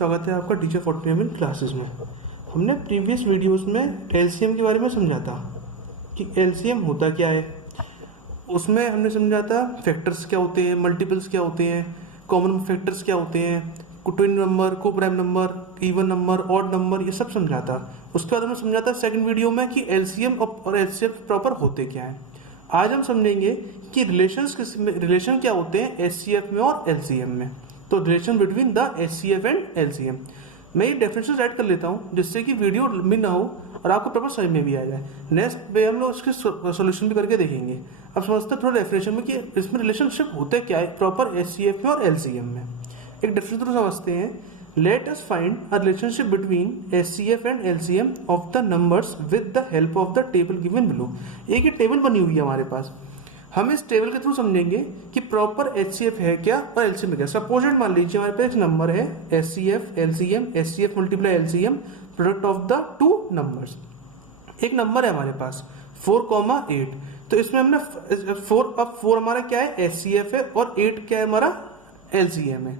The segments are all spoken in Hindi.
स्वागत है आपका टीचर 49 क्लासेस में। हमने प्रीवियस वीडियोस में एलसीएम के बारे में समझा था कि एलसीएम होता क्या है। उसमें हमने समझा था फैक्टर्स क्या होते हैं, मल्टीपल्स क्या होते हैं, कॉमन फैक्टर्स क्या होते हैं, ट्विन नंबर, को prime number, even number, odd number, ये सब समझा था। उसके बाद हमने समझा था सेकंड वीडियो में कि एलसीएम और एचसीएफ प्रॉपर होते क्या है। आज हम समझेंगे कि रिलेशन क्या होते हैं एचसीएफ में और एलसीएम में। तो relation between the HCF and LCM, मैं ये डेफिनेशन राइट कर लेता हूँ जिससे कि वीडियो लंबी ना हो और आपको प्रॉपर समझ में भी आ जाए। नेक्स्ट पे हम लोग उसके सॉल्यूशन भी करके देखेंगे। अब समझते हैं थोड़ा डेफिनेशन में कि इसमें रिलेशनशिप होते क्या है प्रॉपर एचसीएफ में और एलसीएम में। एक डेफिनेशन तो समझते हैं। Let us find a relationship between HCF and LCM of the numbers with the help of the table given below. एक ये टेबल बनी हुई है हमारे पास, हम इस टेबल के थ्रू समझेंगे कि प्रॉपर एचसीएफ है क्या और एलसीएम है क्या। सपोजेड मान लीजिए हमारे पास एक नंबर है HCF LCM, HCF multiply LCM, product of the two numbers. एक नंबर है हमारे पास 4,8, तो इसमें हमने 4 हमारा क्या है एचसीएफ है और 8 क्या है हमारा एलसीएम है।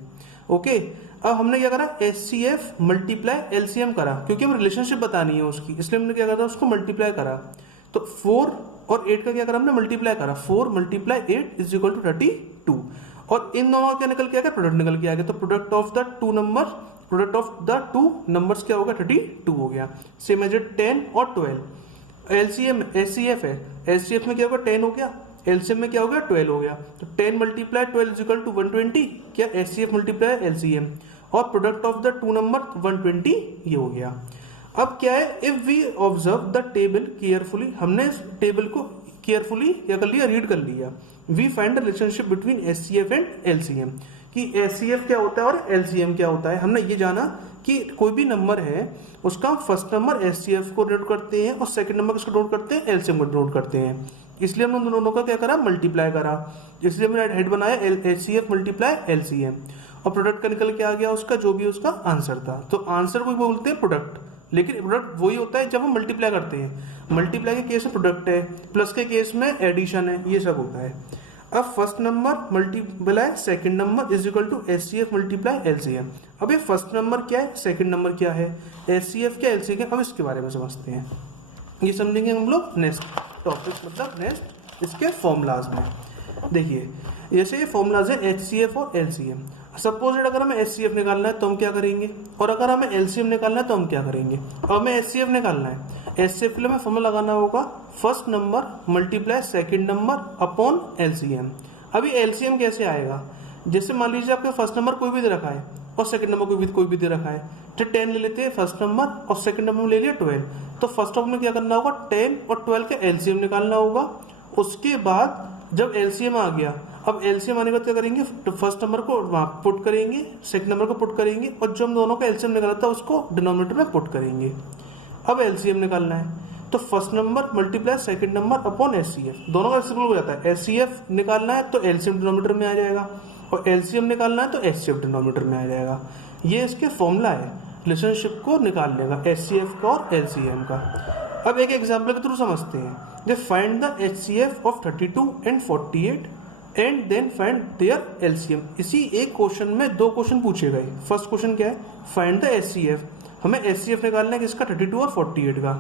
ओके, अब हमने क्या करा एचसीएफ मल्टीप्लाई एलसीएम करा क्योंकि हमें रिलेशनशिप बतानी है उसकी, इसलिए हमने क्या करा उसको मल्टीप्लाई करा। तो 4 और 8 का क्या करा हमने मल्टीप्लाई करा, 4 मल्टीप्लाई 8 इज इक्वल टू 32। और इन दोनों का क्या निकल के आ गया, प्रोडक्ट निकल के आ गया। तो product of the two number, product of the two numbers क्या होगा 32 हो गया। सेम एज 10 और 12। एलसीएम एचसीएफ है, एचसीएफ में क्या होगा 10 हो गया, एलसीएम में क्या हो गया 12 हो गया। तो 10 मल्टीप्लाई 12 इज इक्वल टू 120, क्या एचसीएफ मल्टीप्लाई एलसीएम, और product of the two number 120 ये हो गया। अब क्या है, if we observe the table carefully, हमने इस टेबल को केयरफुली क्या कर लिया, रीड कर लिया। We find the relationship between HCF and LCM, कि एचसीएफ क्या होता है और एलसीएम क्या होता है। हमने ये जाना कि कोई भी नंबर है उसका फर्स्ट नंबर एचसीएफ को डिनोट करते हैं और सेकंड नंबर किसको डिनोट करते हैं, एलसीएम को डिनोट करते हैं। इसलिए हमने दोनों का क्या करा, मल्टीप्लाई करा। इसलिए हमने हेड बनाया एचसीएफ मल्टीप्लाई एलसीएम, और प्रोडक्ट का निकल के आ गया उसका जो भी उसका आंसर था। तो आंसर को बोलते हैं प्रोडक्ट, लेकिन प्रोडक्ट वही होता है जब हम मल्टीप्लाई करते हैं। मल्टीप्लाई के केस में प्रोडक्ट है, प्लस के केस में एडिशन है, ये सब होता है। अब first number multiply second number is equal to HCF multiply LCM. अब ये फर्स्ट नंबर क्या है, सेकंड नंबर क्या है, एचसीएफ क्या एलसीएम क्या, अब इसके बारे में समझते हैं। ये समझेंगे हम लोग नेक्स्ट टॉपिक, मतलब नेक्स्ट इसके फॉर्मूलाज में। देखिए जैसे ये फॉर्मूलाज है एचसीएफ और एलसीएम। सपोज अगर हमें एचसीएफ निकालना है तो हम क्या करेंगे, और अगर हमें एलसीएम निकालना है तो हम क्या करेंगे। अब हमें एचसीएफ निकालना है, एचसीएफ के लिए हमें फॉर्मूला लगाना होगा first number multiply second number upon LCM. अभी एलसीएम कैसे आएगा, जैसे मान लीजिए आपका फर्स्ट नंबर कोई भी दे रखा है और सेकंड नंबर कोई भी दे रखा है, तो 10 ले लेते हैं फर्स्ट नंबर और सेकंड नंबर में ले लिया 12। तो फर्स्ट ऑफ में क्या करना होगा, 10 और 12 का एलसीएम निकालना होगा। उसके बाद जब एलसीएम आ गया, अब एलसीएम आने के बाद क्या करेंगे, तो फर्स्ट नंबर को वहां पुट करेंगे, सेकंड नंबर को पुट करेंगे, और जो हम दोनों का एलसीएम निकाला था उसको डिनोमिनेटर में पुट करेंगे। अब एलसीएम निकालना है तो first number multiply second number upon HCF, दोनों का एलसीएम हो जाता है। एचसीएफ निकालना है तो एलसीएम डिनोमिनेटर में आ जाएगा, और एलसीएम निकालना है तो एचसीएफ डिनोमिनेटर में आ जाएगा। ये इसके फॉर्मूला है रिलेशनशिप को निकालने का, एचसीएफ का और एलसीएम का। अब एक एग्जाम्पल के थ्रू समझते हैं। They find the HCF of 32 and 48 and then find their LCM. इसी एक क्वेश्चन में दो क्वेश्चन पूछे गए। फर्स्ट क्वेश्चन क्या है, फाइंड द एचसीएफ, हमें एचसीएफ निकालना है किसका 32 और 48 का,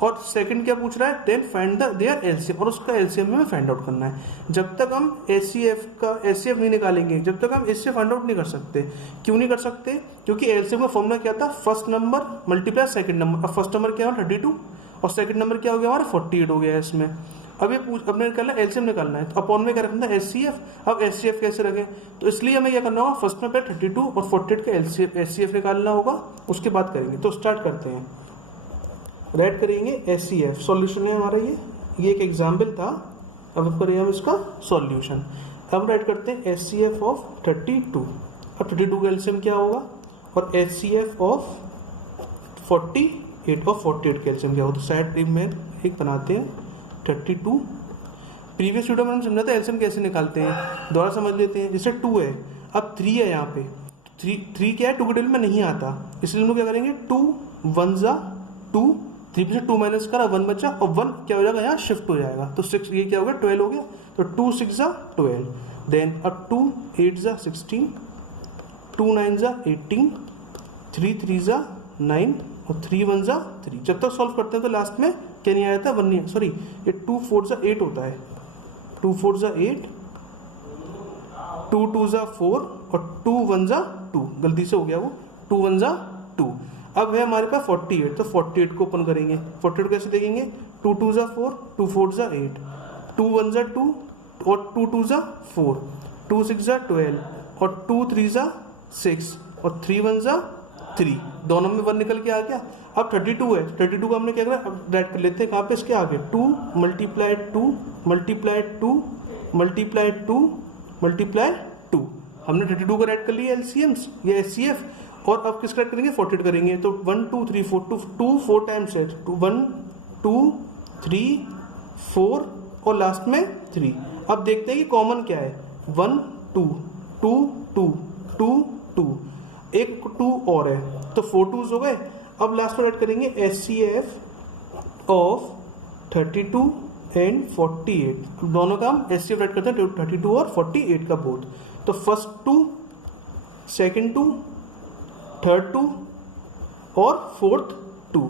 और सेकंड क्या पूछ रहा है, then find the their LCM, और उसका एलसीएम हमें फाइंड आउट करना है। जब तक हम एचसीएफ नहीं निकालेंगे, जब तक हम एचसीएफ फाइंड आउट नहीं कर सकते। क्यों नहीं कर सकते, क्योंकि एलसीएम का फॉर्मूला क्या था, first number multiply second number. अब फर्स्ट नंबर क्या है 32 और सेकंड नंबर क्या हो गया हमारा 48 हो गया इसमें। अब ये अपने निकालना है एलसीएम निकालना है, तो अपॉन में क्या रखना है एचसीएफ। अब एचसीएफ कैसे रखें, तो इसलिए हमें क्या करना होगा, फर्स्ट में पहले 32 और 48 का एचसीएफ निकालना होगा, उसके बाद करेंगे। तो स्टार्ट करते हैं, राइट करेंगे एचसीएफ। सॉल्यूशन है हमारा ये एक एग्जाम्पल था। अब करेंगे हम इसका सॉल्यूशन। अब राइट करते हैं एचसीएफ ऑफ 32। अब 32 का एलसीएम क्या होगा, और एचसीएफ ऑफ 48 और 48 का एलसीएम क्या होगा। तो साइड में एक बनाते हैं 32। प्रीवियस वीडियो में हमने समझा था एलसीएम कैसे निकालते हैं, दोबारा समझ लेते हैं। जैसे 2 है, अब 3 है, यहाँ पे 3 क्या है 2 के टेबल में नहीं आता, इसलिए हम लोग क्या करेंगे 2 1 जा 2, 3 से 2 माइनस करा 1 बचा, और 1 क्या हो जाएगा यहाँ शिफ्ट हो जाएगा। तो 6 ये क्या हो गया 12 हो गया। तो 2 6 जा 12, देन अब 2 8 जा 16, 2 9 जा 18, 3 3 जा 9 और 3 1 जा 3। जब तक सॉल्व करते हैं तो लास्ट में क्या नहीं आया था, 1 नहीं, सॉरी ये 2 4 जा 8 होता है, 2 4 जा 8, 2 2 जा 4 और 2 1 जा 2, गलती से हो गया वो, 2 1 जा 2। अब है हमारे पास 48, तो 48 को ओपन करेंगे, 48 कैसे देखेंगे, 2 2 जा 4, 2 4 जा 8, 2 1 जा 2 और 2 2 जा 4, 2 6 जा 12 और 2 3 जा 6 और 3 1 जा 3, दोनों में 1 निकल के आ गया। अब 32 है, 32 को हमने क्या करा, अब राइट कर लेते हैं कहाँ पे, इसके आगे 2 मल्टीप्लाई 2 मल्टीप्लाई 2 मल्टीप्लाई 2 मल्टीप्लाई 2, हमने 32 को राइट कर लिया एलसीएम्स या एचसीएफ। और अब किसका राइट करेंगे, 48 करेंगे, तो 1 2 3 4 2 4 टाइम्स है, 1 2 3 4 और लास्ट में 3। अब देखते हैं कि कॉमन क्या है, 1 2 2 2 2 2, एक 2 और है, तो 4 2s हो गए। अब लास्ट में राइट करेंगे एचसीएफ ऑफ 32 एंड 48, दोनों का हम एचसीएफ राइट करते हैं 32 और 48 का बोथ, तो फर्स्ट 2 सेकेंड 2 थर्ड 2 और फोर्थ 2,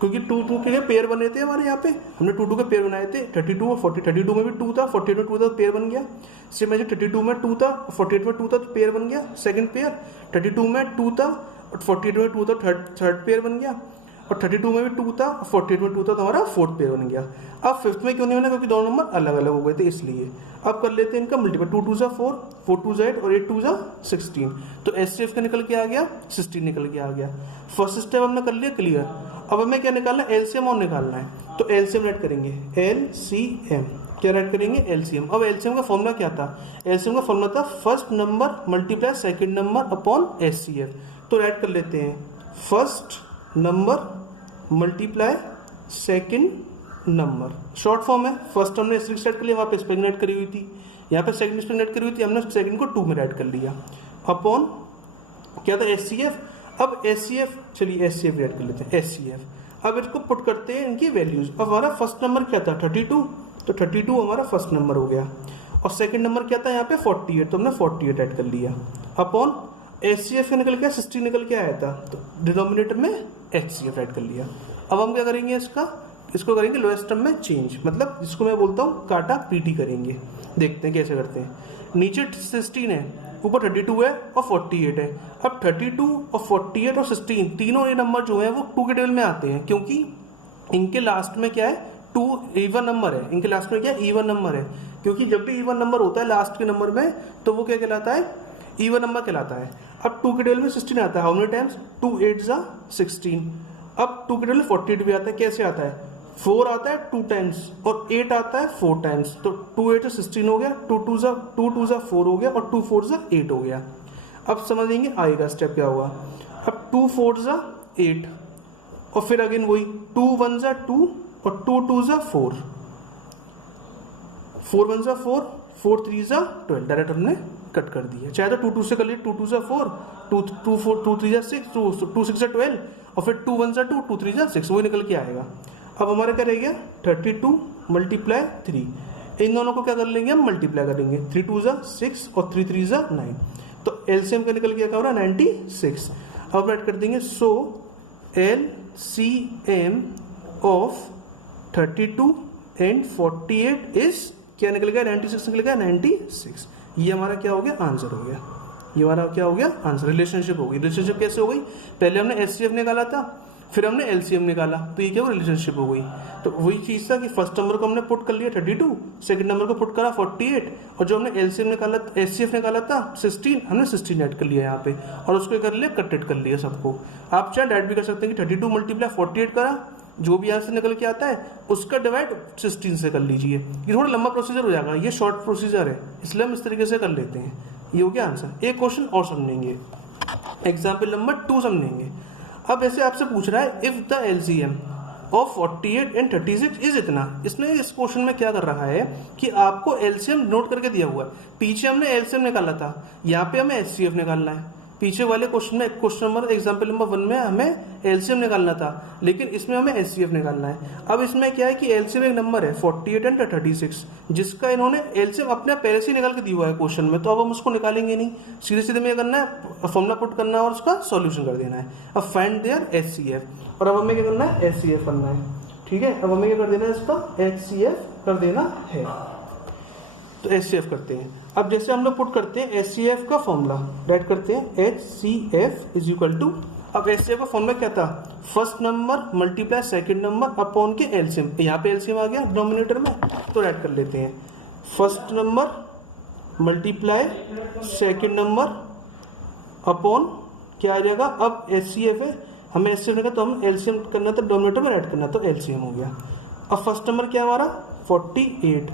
क्योंकि 2 2 के लिए पेयर बने थे हमारे यहाँ पे, हमने 2 2 के पेयर बनाए थे, 32 और 40, 32 में भी 2 था, 48 में 2 था, तो पेयर बन गया। सेम ऐसे 32 में 2 था, 48 में 2 था, तो पेयर बन गया सेकंड पेयर, 32 में 2 था और 48 में 2 था, थर्ड पेयर बन गया, और 32 में भी 2 था, 48 में 2 था, तो हमारा फोर्थ पेयर बन गया। अब फिफ्थ में क्यों नहीं बना, क्योंकि दोनों नंबर अलग अलग हो गए थे इसलिए। अब कर लेते हैं इनका मल्टीपल, 2 2 जा 4, 4 2 जा 8 और 8 2 जा 16, तो एचसीएफ का निकल के आ गया 16 निकल के आ गया। फर्स्ट स्टेप हमने कर लिया क्लियर। अब हमें क्या निकालना है, एलसीएम और निकालना है, तो एलसीएम राइट करेंगे, एलसीएम क्या राइट करेंगे, एलसीएम। अब एलसीएम का फॉर्मूला क्या था, एलसीएम का फॉर्मूला था first number multiply second number upon HCF, तो राइट कर लेते हैं first number multiply second number, short form है। फर्स्ट हमने स्ट्रिंग राइट कर लिया, वहाँ पे स्प्रिंग राइट करी हुई थी, यहाँ पे सेकंड स्प्रिंग राइट करी हुई थी, हमने सेकंड को 2 में राइट कर लिया, अपॉन क्या था एचसीएफ। अब एचसीएफ, चलिए एचसीएफ राइट कर लेते हैं, एचसीएफ। अब इसको पुट करते हैं इनकी वैल्यूज। अब हमारा फर्स्ट नंबर क्या था 32, तो 32 हमारा फर्स्ट नंबर हो गया, और सेकंड नंबर क्या था यहाँ पे 48, तो हमने 48 राइट कर लिया, अपॉन एचसीएफ निकल गया 60 निकल के आया था, तो डिनोमिनेटर में एचसीएफ राइट कर लिया। अब हम क्या करेंगे, इसको करेंगे लोएस्ट टर्म में चेंज, मतलब जिसको मैं बोलता हूँ काटा पीटी करेंगे। देखते हैं कैसे करते हैं, नीचे 16 है, ऊपर 32 है और 48 है। अब 32 और 48 और 16 तीनों ये नंबर जो है वो 2 के टेबल में आते हैं, क्योंकि इनके लास्ट में क्या है 2 इवन नंबर है, इनके लास्ट में क्या है इवन नंबर है, क्योंकि जब भी इवन नंबर होता है लास्ट के नंबर में तो वो क्या कहलाता है, इवन नंबर कहलाता है। अब 2 के टेबल में 16 आता है, हाउ मेनी टाइम्स, 2 8 जा 16। अब 2 के टेबल में 48 भी आता है, कैसे आता है, 4 आता है 2 टाइम्स और 8 आता है 4 टाइम्स, तो 2 8 से 16 हो गया, 2 2 जा 4 हो गया और 2 4 जा 8 हो गया। अब समझेंगे आएगा स्टेप क्या हुआ। अब 2 4 जा 8 और फिर अगेन वही 2 1 जा 2 और 2 2 जा 4, 4 1 जा 4, 4 3 जा 12, डायरेक्ट हमने कट कर दिया। चाहे तो 2 2 से कर लिए, 2 2 जा 4, 2 2 4 2 3 जा 6, 2 6 जा 12 और फिर 2 1 जा 2, 2 3 जा 6, वही निकल के आएगा। अब हमारा क्या रह गया 32 मल्टीप्लाई 3, इन दोनों को क्या कर लेंगे हम मल्टीप्लाई करेंगे, 3 2 जा 6 और 3 3 जा 9, तो एलसीएम का निकल गया क्या हो रहा है 96। अब राइट कर देंगे, सो एलसीएम ऑफ 32 एंड 48 इज क्या निकल गया 96 निकल गया 96। ये हमारा क्या हो गया आंसर हो गया, ये हमारा क्या हो गया आंसर, रिलेशनशिप हो गई। रिलेशनशिप कैसे हो गई, पहले हमने एचसीएफ निकाला था फिर हमने एलसीएम निकाला, तो ये क्या वो रिलेशनशिप हो गई। तो वही चीज था कि फर्स्ट नंबर को हमने पुट कर लिया 32, सेकंड नंबर को पुट करा 48 और जो हमने एलसीएम निकाला एचसीएफ निकाला था 16, हमने 16 ऐड कर लिया यहाँ पे और उसको कर लिया कटेड कर लिया सबको। आप चाहे ऐड भी कर सकते हैं कि 32 मल्टीप्लाई 48 करा, जो भी आंसर निकल के आता है उसका डिवाइड 16 से कर लीजिए। ये थोड़ा लंबा प्रोसीजर हो जाएगा, ये शॉर्ट प्रोसीजर है इसलिए हम इस तरीके से कर लेते हैं। ये हो गया आंसर। एक क्वेश्चन और समझेंगे, एग्जाम्पल नंबर 2 समझेंगे। अब ऐसे आपसे पूछ रहा है if the LCM of 48 and 36 is इतना। इसने इस क्वेश्चन में क्या कर रहा है कि आपको एलसीएम नोट करके दिया हुआ है, पीछे हमने एलसीएम निकाला था, यहाँ पे हमें एचसीएफ निकालना है। पीछे वाले क्वेश्चन में क्वेश्चन नंबर एग्जाम्पल नंबर 1 में हमें एलसीएम निकालना था, लेकिन इसमें हमें एचसीएफ निकालना है। अब इसमें क्या है कि एलसीएम एक नंबर है 48 एंड 36, जिसका इन्होंने एलसीएम अपने पहले से निकाल के दिया हुआ है क्वेश्चन में, तो अब हम उसको निकालेंगे नहीं, सीधे सीधे में करना है फॉर्मूला पुट करना है और उसका सॉल्यूशन कर देना है। अब फाइंड देयर एचसीएफ, और अब हमें क्या करना है, एचसीएफ करना है। ठीक है, अब हमें क्या कर देना है, इसका एचसीएफ कर देना है। तो एचसीएफ करते हैं। अब जैसे हम लोग पुट करते हैं एचसीएफ का फॉर्मूला, राइट करते हैं एचसीएफ इज इक्वल टू, अब एचसीएफ का फॉर्मूला क्या था, first number multiply second number upon के एलसीएम, यहाँ पे एलसीएम आ गया डिनोमिनेटर में, तो राइट कर लेते हैं first number multiply second number upon क्या आ जाएगा, अब एचसीएफ है, हमें एचसीएफ लगा तो हम एलसीएम करना था, डिनोमिनेटर में राइट करना, तो एलसीएम हो गया। अब फर्स्ट नंबर क्या हमारा 48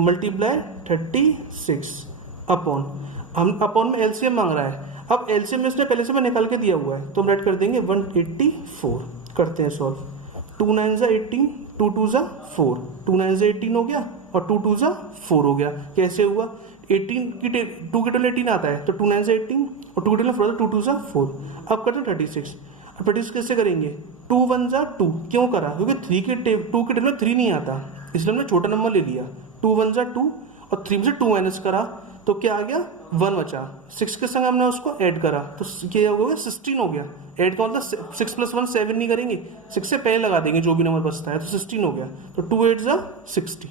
मल्टीप्लाई 36 अपॉन, हम अपॉन में एलसीएम मांग रहा है, अब एलसीएम इसने पहले से मैं निकाल के दिया हुआ है, तो हम राइट कर देंगे 184, करते हैं सॉल्व, 2 9 ज़ा 18, 2 2 ज़ा 4, 2 9 ज़ा 18 हो गया और 2 2 ज़ा 4 हो गया। कैसे हुआ, 18 की 2 के टेबल 18 आता है, तो 2 9 ज़ा 18 और 2 के टेबल 4, 2 2 ज़ा 4। अब करते हैं 36, अब 36 कैसे करेंगे, 2 1 ज़ा 2, क्यों करा, क्योंकि 2 के टेबल में 3 नहीं आता, इसलिए हमने छोटा नंबर ले लिया, 2 1 ज़ा 2 और 3 से 2 माइनस करा तो क्या आ गया 1 बचा, 6 के संग हमने उसको ऐड करा तो क्या हो गया 16 हो गया। ऐड का मतलब 6 + 1 7 नहीं करेंगे, 6 से पहले लगा देंगे जो भी नंबर बचता है, तो 16 हो गया, तो 2 8 ज़ा 60।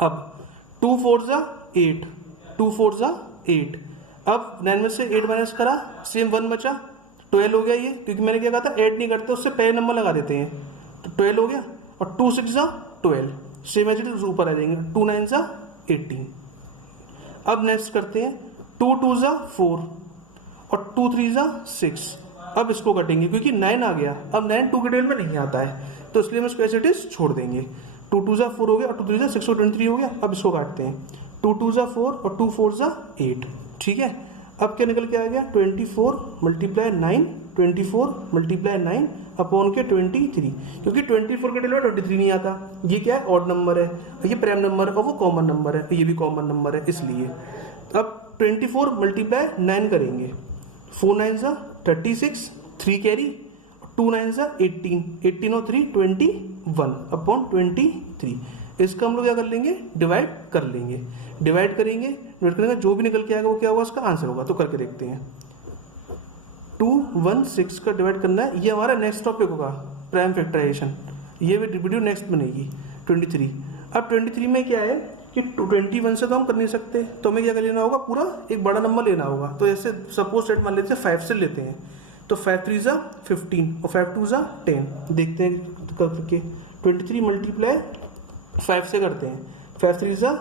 अब 2 4 ज़ा 8, 2 4 ज़ा 8, अब 9 में से 8 माइनस करा, सेम 1 बचा, 12 हो गया ये, क्योंकि मैंने क्या कहा था ऐड नहीं करते उससे पहले नंबर लगा देते हैं, तो 12 हो गया, और 2 6 ज़ा 12, सेम एज इट इज ऊपर आ जाएंगे, 2 9 ज़ा 18। अब नेक्स्ट करते हैं 2 2 ज़ा 4 और 2 3 ज़ा 6, अब इसको कटेंगे क्योंकि 9 आ गया, अब 9 2 के टेबल में नहीं आता है, तो इसलिए हम इसको एज इट इज छोड़ देंगे। 2 2 ज़ा 4 हो गया और 2 3 ज़ा 6 और 23 हो गया, अब इसको काटते हैं, 2 2 ज़ा 4 और 2 4 ज़ा 8। ठीक है, अब क्या निकल के आ गया 24 मल्टीप्लाई 9, 24 मल्टीप्लाई 9 अपॉन के 23, क्योंकि 24 के टेबल में 23 नहीं आता, ये क्या है ऑड नंबर है, ये प्राइम नंबर है और वो कॉमन नंबर है, ये भी कॉमन नंबर है, इसलिए अब 24 मल्टीप्लाई 9 करेंगे, 4 9 ज़ा 36, 3 कैरी, 2 9 ज़ा 18, 18 और 3 21 अपॉन 23, इसका हम लोग क्या कर लेंगे डिवाइड कर लेंगे, डिवाइड करेंगे, डिवाइड करेंगे, जो भी निकल के आएगा वो क्या होगा उसका आंसर होगा, तो करके देखते हैं। 2 1 6 का डिवाइड करना है, ये हमारा नेक्स्ट टॉपिक होगा प्राइम फैक्टराइजेशन, ये भी वीडियो नेक्स्ट बनेगी 23। अब 23 में क्या है कि 21 से तो हम कर नहीं सकते, तो हमें क्या कर लेना होगा, पूरा एक बड़ा नंबर लेना होगा, तो ऐसे सपोज सेट मान लेते हैं 5 से लेते हैं, तो 5 3 ज़ा 15 और 5 2 ज़ा 10, देखते हैं करके 23 मल्टीप्लाई 5 से करते हैं, 5 3 ज़ा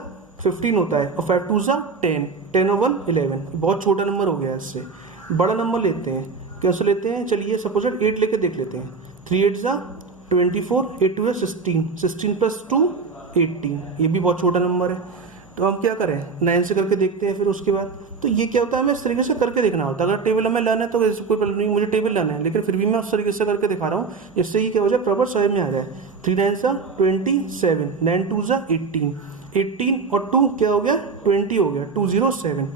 15 होता है और 5 2 ज़ा 10, 10 और 1 11, बहुत छोटा नंबर हो गया, इससे बड़ा नंबर लेते हैं, कैसे लेते हैं, चलिए सपोज 8 लेके देख लेते हैं, 3 8 ज़ा 24, 8 2 ज़ा 16, 16 + 2 18, ये भी बहुत छोटा नंबर है, तो हम क्या करें 9 से करके देखते हैं, फिर उसके बाद तो ये क्या होता है हमें इस तरीके से करके देखना होता है, अगर टेबल हमें लाना है तो कोई प्रॉब्लम नहीं, मुझे टेबल लाना है, लेकिन फिर भी मैं उस तरीके से करके दिखा रहा हूँ जिससे ये क्या हो जाए प्रॉपर समझ में आ जाए। 3 9 ज़ा 27, 9 2 ज़ा 18, 18 और 2 क्या हो गया 20 हो गया, 207।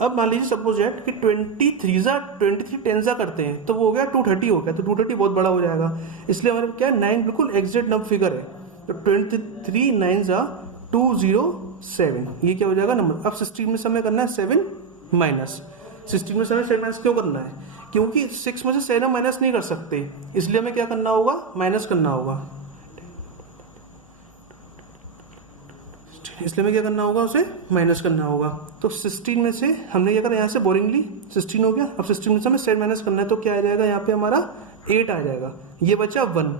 अब मान लीजिए सपोज दैट कि 23 ज़ा 10 ज़ा करते हैं तो वो हो गया 230 हो गया, तो 230 बहुत बड़ा हो जाएगा, इसलिए हमारे क्या 9 बिल्कुल एग्जैक्ट नंबर फिगर है, तो 23 9 ज़ा 207, ये क्या हो जाएगा नंबर। अब 16 में समय करना है 7 माइनस, 16 में समय 7 माइनस क्यों करना है, क्योंकि 6 में से 7 माइनस नहीं कर सकते, इसलिए हमें क्या करना होगा माइनस करना होगा, इसलिए हमें क्या करना होगा उसे माइनस करना होगा। तो 16 में से हमने क्या करा यहाँ से बोरिंगली 16 हो गया, अब 16 में से हमें 7 माइनस करना है, तो क्या आ जाएगा यहाँ पे हमारा 8 आ जाएगा, ये बचा 1,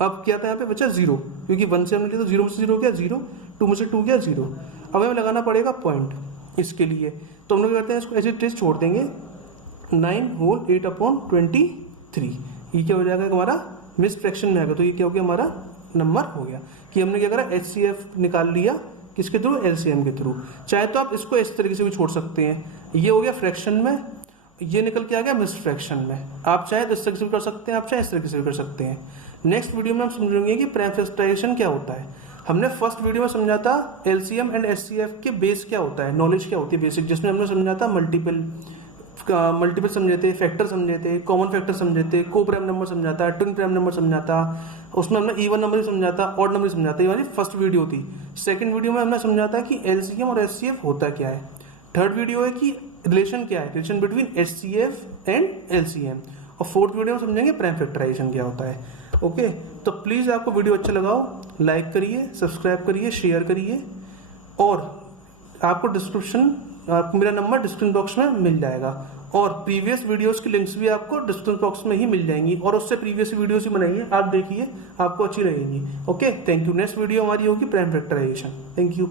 अब क्या था यहाँ पे बचा 0, क्योंकि 1 से हमने लिया तो 0 में से 0 गया 0, 2 में से 2 गया 0, अब हमें लगाना पड़ेगा पॉइंट इसके लिए, तो हम लोग क्या करते हैं इसको ऐसे टेस्ट छोड़ देंगे, 9 होल 8 अपॉन 23, ये क्या हो जाएगा हमारा मिस फ्रैक्शन में आएगा, तो ये क्या हो गया हमारा नंबर हो गया कि हमने क्या करा एचसीएफ निकाल लिया किसके थ्रू एलसीएम के थ्रू। चाहे तो आप इसको इस तरीके से भी छोड़ सकते हैं, ये हो गया फ्रैक्शन में, ये निकल के आ गया मिस फ्रैक्शन में, आप चाहे तो इस तरीके से भी कर सकते हैं, आप चाहे इस तरीके से भी कर सकते हैं। नेक्स्ट वीडियो में हम समझेंगे कि प्राइम फैक्टराइजेशन क्या होता है। हमने फर्स्ट वीडियो में समझा था एलसीएम एंड एचसीएफ के बेस क्या होता है, नॉलेज क्या होती है बेसिक, जिसमें हमने समझा था मल्टीपल मल्टीपल समझे थे, फैक्टर समझे थे, कॉमन फैक्टर समझे थे, को प्राइम नंबर समझाता, ट्विन प्राइम नंबर समझाता, उसमें हमने इवन नंबर भी समझाता, ऑड नंबर भी समझाता। ये हमारी फर्स्ट वीडियो थी। सेकंड वीडियो में हमने समझाता कि एलसीएम और एचसीएफ होता क्या है। थर्ड वीडियो है कि रिलेशन क्या है, relation between HCF and LCM. और फोर्थ वीडियो में समझेंगे प्राइम फैक्टराइजेशन क्या होता है। ओके, तो प्लीज़ आपको वीडियो अच्छा लगाओ, लाइक करिए, सब्सक्राइब करिए, शेयर करिए, और आपको मेरा नंबर डिस्क्रिप्शन बॉक्स में मिल जाएगा, और प्रीवियस वीडियोस की लिंक्स भी आपको डिस्क्रिप्शन बॉक्स में ही मिल जाएंगी, और उससे प्रीवियस वीडियोस ही बनाइए, आप देखिए, आपको अच्छी रहेगी। Okay, thank you. Next video हमारी होगी प्राइम फैक्टराइजेशन। Thank you.